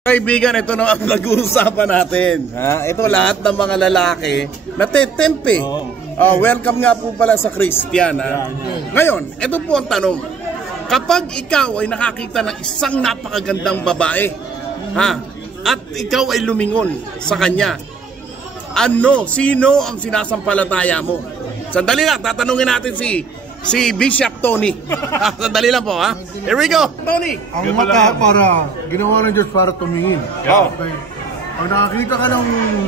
Kaibigan, ito na ang nag-uusapan natin. Ito lahat ng mga lalaki na tetempe. Welcome nga po pala sa Christian. Ngayon, ito po ang tanong. Kapag ikaw ay nakakita ng isang napakagandang babae, at ikaw ay lumingon sa kanya, sino ang sinasampalataya mo? Sandali lang, tatanungin natin si Bishop Tony. Sandali lang po, ha? Here we go, Tony! Ang mata ginawa ng Diyos para tumingin. Okay. Pag nakakita ka ng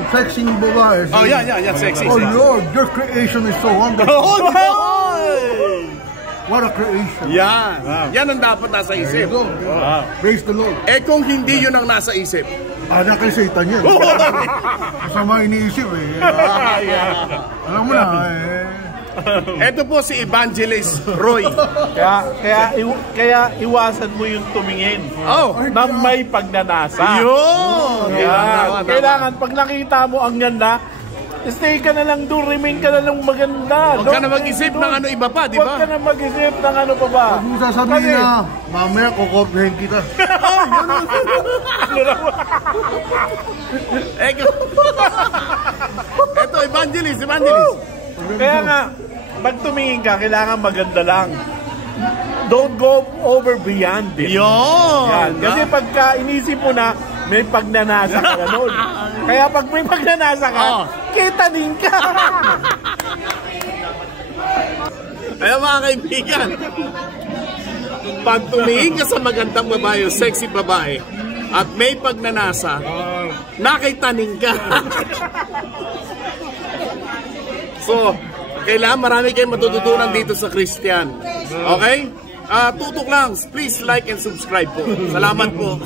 sexing babae, yan, sexy. Oh Lord, your creation is so wonderful. What a creation. Yan ang dapat nasa isip. Praise the Lord. Kung hindi yun ang nasa isip, anak kay Satan yan. Masama iniisip Alam mo na Ito po si Evangelist Roy. Kaya iwasan mo yung tumingin na may pagnanasa. Kailangan pag nakita mo ang ganda, stay ka na lang doon, remain ka na lang maganda. Huwag ka na mag-isip ng ano iba pa, di ba? Huwag ka na mag-isip ng ano pa ba. Huwag mo sasabihin na, mamaya kukopyahin kita. Ito, Evangelist. Kaya nga, pag tumingin ka, kailangan maganda lang. Don't go over beyond it. Kasi pagka inisip mo na, may pagnanasa ka na nun. Kaya pag may pagnanasa ka, kita din ka. Kaya mga kaibigan, pag tumingin ka sa magandang babae o sexy babae, at may pagnanasa, nakitaning ka. So, kailangan marami kayong matututunan dito sa Christian. Okay? Tutok lang. Please like and subscribe po. Salamat po.